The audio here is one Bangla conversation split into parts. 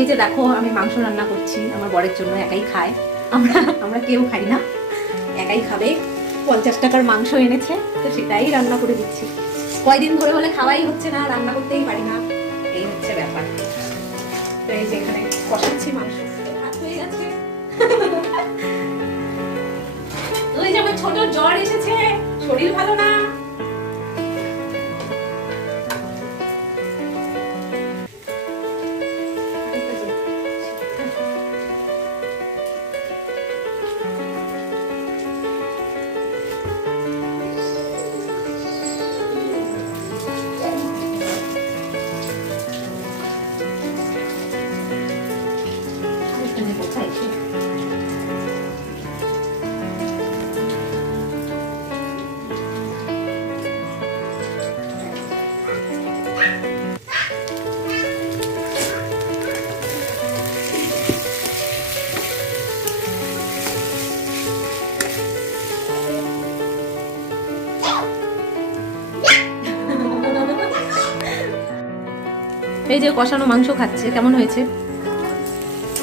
এই যে দেখো, আমি মাংস রান্না করছি। আমার বরের জন্য একাই খায়। আমরা আমরা কেউ খাই না। একাই খাবে। পঞ্চাশ টাকার মাংস এনেছে, তো সেটাই রান্না করে দিচ্ছি। কয়দিন ধরে হলে খাওয়াই হচ্ছে না, রান্না করতেই পারি না। এই হচ্ছে ব্যাপার। তো এই যে এখানে কষাচ্ছি মাংস। হয়ে গেছে। ছোট জ্বর এসেছে। শরীর ভালো না। এই যে কষানো মাংস খাচ্ছে কেমন হয়েছে?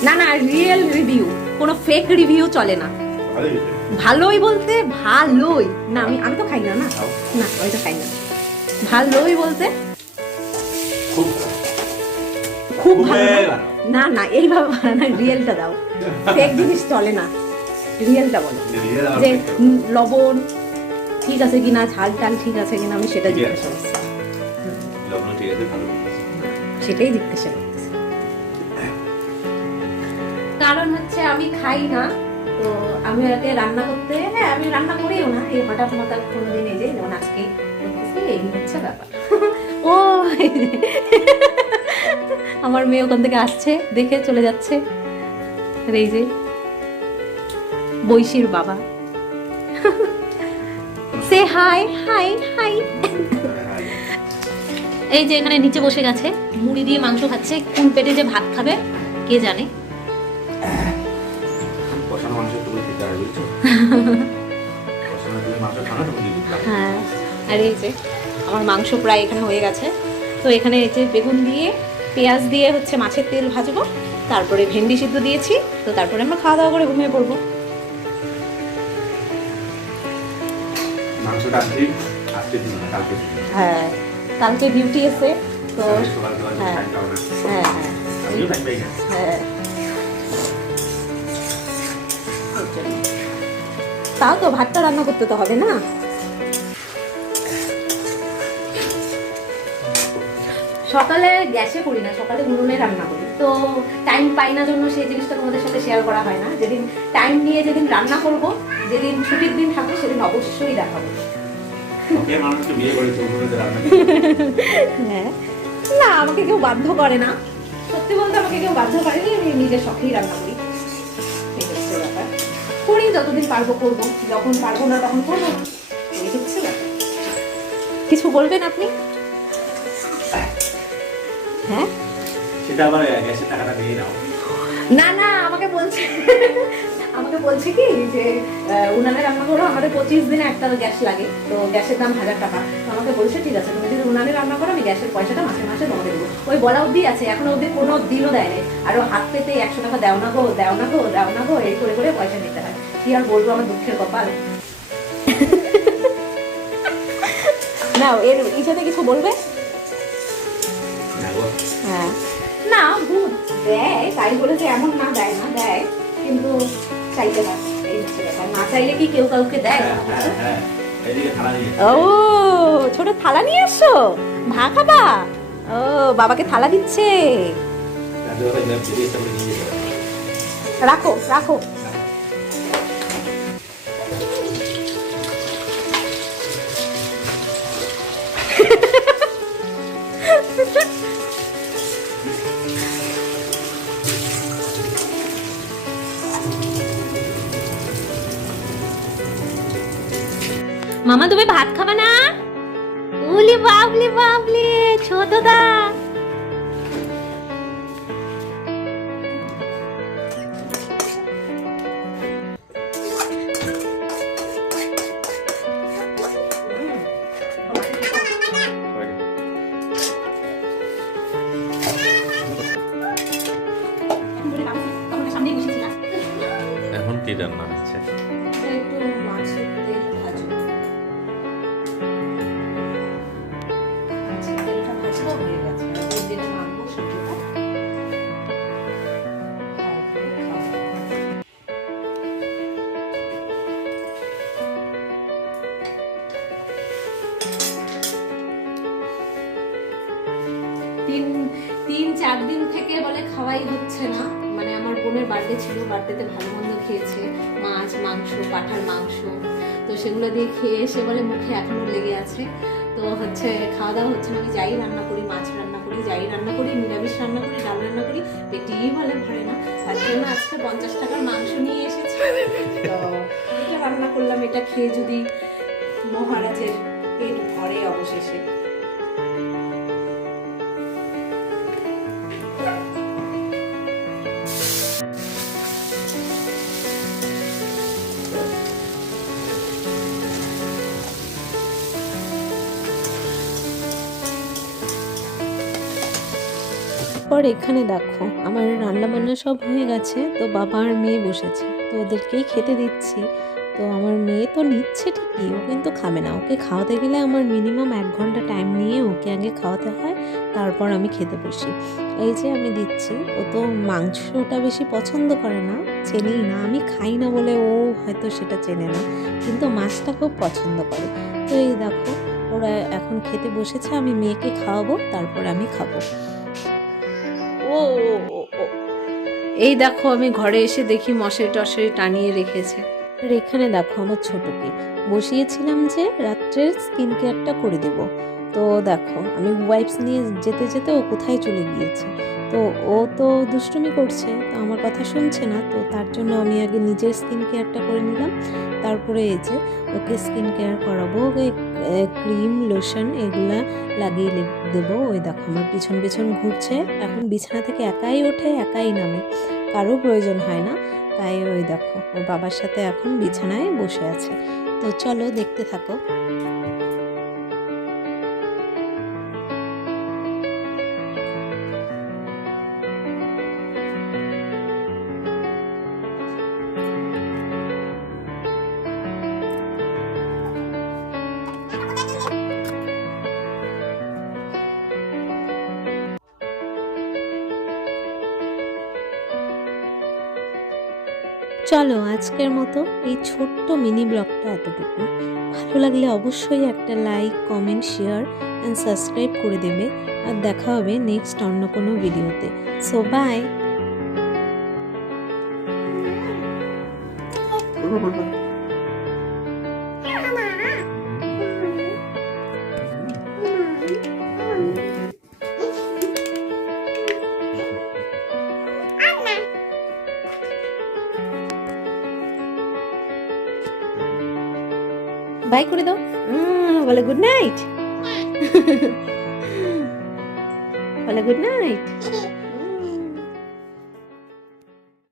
না না রিয়েল রিভিউ কোনো ফেক রিভিউ চলে না। ভালোই বলতে ভালোই। না আমি আমি তো খাই না না? না আমি তো খাই না। ভালোই বলতে? খুব ভালো। খুব ভালো না। না এইভাবে ভালো না রিয়েলটা দাও। ফেক জিনিস চলে না। রিয়েলটা বলো। যে লবণ ঠিক আছে কিনা ঝাল টাল ঠিক আছে কিনা আমি সেটা জিজ্ঞাসা করছি। লবণ ঠিক আছে, ভালো। সেটাই জিজ্ঞাসা করতেছি। কারণ হচ্ছে আমি খাই না তো আমি ওকে রান্না করতে হ্যাঁ আমি রান্না করিও না এই হঠাৎ হঠাৎ কোনোদিন এই যে যেমন আজকে করতেছি এই হচ্ছে ব্যাপার। ও আমার মেয়ে ওখান থেকে আসছে দেখে চলে যাচ্ছে। আর এই যে বৈশির বাবা। সে হাই হাই হাই এই যে এখানে নিচে বসে গেছে। মুড়ি দিয়ে মাংস খাচ্ছে কোন পেটে যে ভাত খাবে কে জানে? হ্যাঁ আর এই যে আমার মাংস প্রায় এখানে হয়ে গেছে। তো এখানে এই যে বেগুন দিয়ে পেঁয়াজ দিয়ে হচ্ছে মাছের তেল ভাজবো তারপরে ভেন্ডি সিদ্ধ দিয়েছি তো তারপরে আমরা খাওয়া দাওয়া করে ঘুমিয়ে পড়ব। হ্যাঁ কালকে ডিউটি এসে তো হ্যাঁ। হ্যাঁ হ্যাঁ হ্যাঁ। তাও তো ভাতটা রান্না করতে তো হবে না সকালে গ্যাসে করি না সকালে উনুনে রান্না করি তো টাইম পাই না জন্য সেই জিনিসটা তোমাদের সাথে শেয়ার করা হয় না যেদিন টাইম নিয়ে যেদিন রান্না করব যেদিন ছুটির দিন থাকবে সেদিন অবশ্যই দেখাবো হ্যাঁ না আমাকে কেউ বাধ্য করে না। সত্যি বলতে আমাকে কেউ বাধ্য করেনি আমি নিজের শখেই রান্না করি এই হচ্ছে ব্যাপার। করি যতদিন পারব করব। যখন পারব না তখন করব না। এই হচ্ছে ব্যাপার। কিছু বলবেন আপনি? হ্যাঁ? সেটা আবার গ্যাসের টাকাটা নিয়ে নাও না না আমাকে বলছে। আমাকে বলছে কি যে উনানে রান্না করো আমাদের পঁচিশ দিনে একটা গ্যাস লাগে তো গ্যাসের দাম হাজার টাকা। তো আমাকে বলছে ঠিক আছে তুমি যদি উনানে রান্না করো আমি গ্যাসের পয়সাটা মাসে মাসে তোমাকে দেবো। ওই বলা অবধি আছে এখনও অবধি কোনো দিনও দেয় নাই আরও হাত পেতে একশো টাকা দেও না গো দেও না গো দেও না গো এই করে করে পয়সা নিতে হয়। কি আর বলব আমার দুঃখের কপাল। না এর ইসাতে কিছু বলবে? না হ্যাঁ। না দেয় তাই বলে যে এমন না দেয় না দেয়। কিন্তু চাইতে ব্যাপার না চাইলে কি কেউ কাউকে দেয়? হ্যাঁ, হ্যাঁ, হ্যাঁ। ও ছোট থালা নিয়ে আসছো ভা খাবা? ও বাবাকে থালা দিচ্ছে। রাজু বাবা এবার বেরিয়ে এসে মামা তুমি ভাত খাবে না? উলি বাবলি বাবলি ছোট দা। এখন কি থেকে বলে খাওয়াই হচ্ছে না। মানে আমার বোনের বার্থডে ছিল বার্থডেতে ভালো মন্দ খেয়েছে, মাছ, মাংস পাঠার মাংস। তো সেগুলো দিয়ে খেয়ে এসে বলে মুখে এখনও লেগে আছে। তো হচ্ছে খাওয়া দাওয়া হচ্ছে না, আমি যাই রান্না করি, মাছ রান্না করি, যাই রান্না করি, নিরামিষ রান্না করি, ডাল রান্না করি, পেটেই বলে ভরে না। তার জন্য আজকে পঞ্চাশ টাকার মাংস নিয়ে এসেছি। তো এটা রান্না করলাম, এটা খেয়ে যদি মহারাজের পেট ভরে অবশেষে। পর এখানে দেখো, আমার রান্না বান্না সব হয়ে গেছে, তো বাবা আর মেয়ে বসেছে, তো ওদেরকেই খেতে দিচ্ছি। তো আমার মেয়ে তো নিচ্ছে ঠিকই, ও কিন্তু খাবে না, ওকে খাওয়াতে গেলে আমার মিনিমাম এক ঘণ্টা টাইম নিয়ে ওকে আগে খাওয়াতে হয়, তারপর আমি খেতে বসি। এই যে আমি দিচ্ছি, ও তো মাংসটা বেশি পছন্দ করে না, চেনেই না, আমি খাই না বলে ও হয়তো সেটা চেনে না, কিন্তু মাছটা খুব পছন্দ করে। তো এই দেখো, ওরা এখন খেতে বসেছে, আমি মেয়েকে খাওয়াবো, তারপর আমি খাব। ও ও। এই দেখো আমি ঘরে এসে দেখি মশারি টশারি টানিয়ে রেখেছে। আর এখানে দেখো আমার ছোটকে। বসিয়েছিলাম যে রাত্রের স্কিন কেয়ারটা করে দেব। তো দেখো, আমি ওয়াইপস নিয়ে যেতে যেতে ও কোথায় চলে গিয়েছে। তো ও তো দুষ্টুমি করছে, তো আমার কথা শুনছে না, তো তার জন্য আমি আগে নিজের স্কিন কেয়ারটা করে নিলাম। তারপরে এই যে ওকে স্কিন কেয়ার করাবো। ক্রিম লোশন এগুলা লাগিয়ে লে- দেবো, ওই দেখো আমার পিছন পিছন ঘুরছে। এখন বিছানা থেকে একাই ওঠে, একাই নামে। কারও প্রয়োজন হয় না। তাই ওই দেখো, ওর বাবার সাথে এখন বিছানায় বসে আছে। তো চলো দেখতে থাকো। চলো আজকের মতো এই ছোট্ট মিনি ব্লগটা এতটুকু। ভালো লাগলে অবশ্যই একটা like, comment, share and subscribe করে দেবে। আর দেখা হবে নেক্সট অন্য কোনো ভিডিওতে। সো বাই বাই করে দাও বলে গুড নাইট বলে গুড নাইট